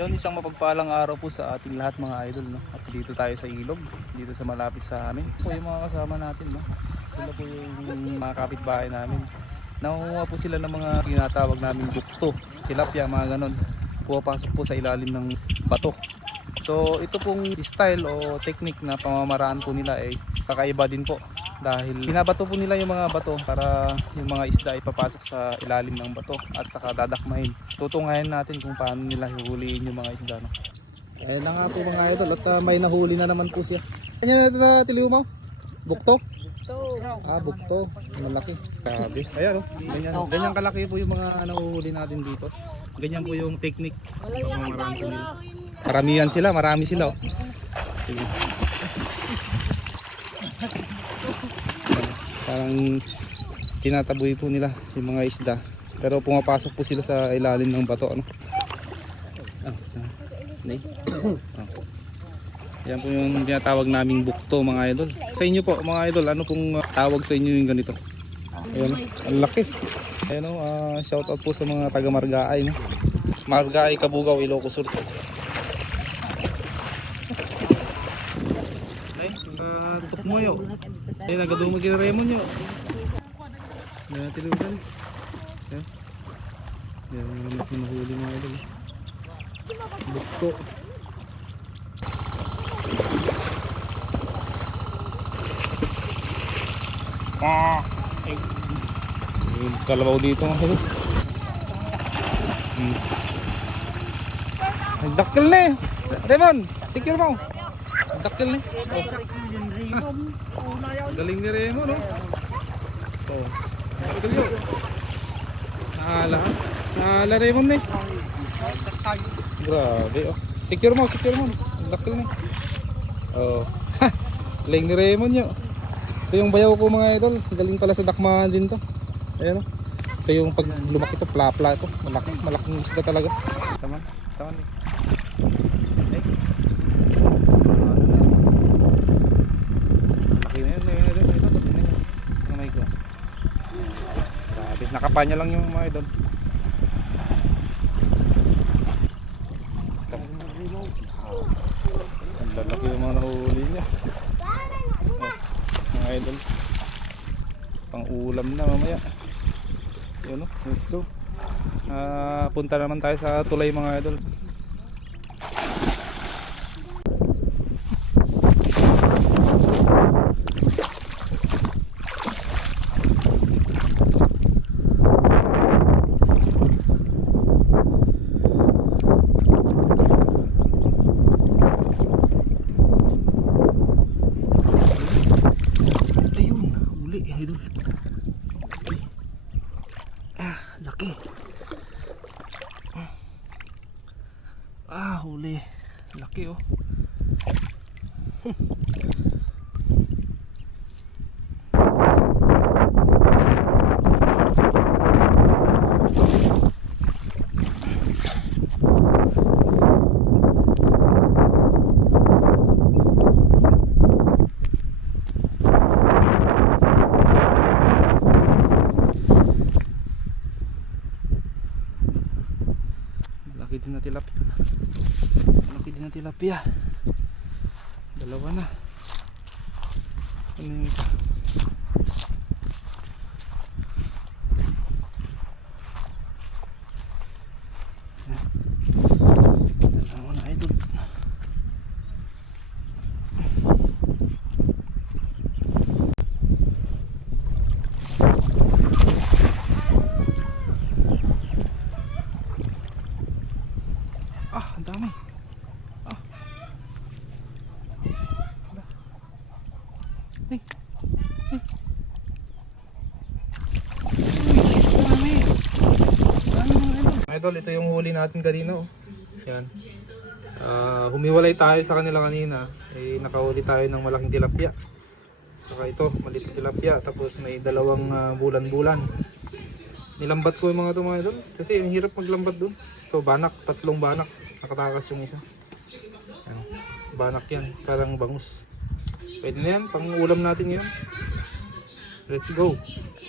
Yun, isang mapagpalang araw po sa ating lahat mga idol, no? At dito tayo sa ilog, dito sa malapit sa amin po yung mga kasama natin, no? Sila po yung mga kapitbahay namin. Nangunguha po sila ng mga tinatawag naming bukto, tilapia, mga ganon. Pumapasok po sa ilalim ng bato. So ito pong style o technique na pamamaraan po nila ay kakaiba din po. Dahil binabato po nila yung mga bato para yung mga isda ay papasok sa ilalim ng bato at saka dadakmahin. Tutungayan natin kung paano nila huhulihin yung mga isda, no? Ayan na nga po mga idol at may nahuli na naman po siya. Kanya na tiliw mo? Bukto? Bukto. Malaki. Sabi. Ayan, ganyan kalaki po yung mga nahuhuli natin dito. Ganyan po yung technique. Maramihan sila, marami sila. Sige. Parang tinataboy po nila yung mga isda, pero pumapasok po sila sa ilalim ng bato, ano? Yan po yung tinatawag naming bukto mga idol. Sa inyo po mga idol, ano pong tawag sa inyo yung ganito? Ayan, ang laki. Ayan, shout out po sa mga taga Margaay, no? Margaay, Kabugaw, Ilocos Sur. Ay, tutok mo yo. Ay, nagadumag yung Raymond yo. Yan natin lugan. Yan. Yan naman natin mahuli mga idol. Bukto. Yung kalabaw dito mga idol. Nagdakil na eh. Raymond, secure mo. Nagdakil na eh. Galing ni Raymond, no? Nagdakil yun. Naala Raymond na eh. Grabe, oh. Secure mo. Nagdakil na eh. Galing ni Raymond yun. Ito yung bayaw ko mga idol. Galing pala sa dakmaan din to. Ayan, oh. Ito yung pag lumaki to, plapla ito. Malaking isda talaga. Taman eh. Nakapanya lang yung mga idol. Ang lalaki yung mga nahuli niya. Mga idol, pang ulam na mamaya. Yun, let's go. Punta naman tayo sa tulay mga idol. Laki. Huli. Laki, oh. Malaki din na tilapia. Dalawa na. Ano yung isa? Dalawa na idol. Ang dami. Idol, ito yung huli natin kanina, oh. Yan. Humiwalay tayo sa kanila kanina. Nakahuli tayo ng malaking tilapia. Saka ito, maliit na tilapia. Tapos may dalawang bulan-bulan. Nilambat ko yung mga ito mga idol. Kasi ang hirap maglambat dun. Ito, banak. 3 banak. Nakatakas yung isa. Yan. Banak yan. Parang bangus. Pwede na yan. Pang ulam natin ngayon. Let's go.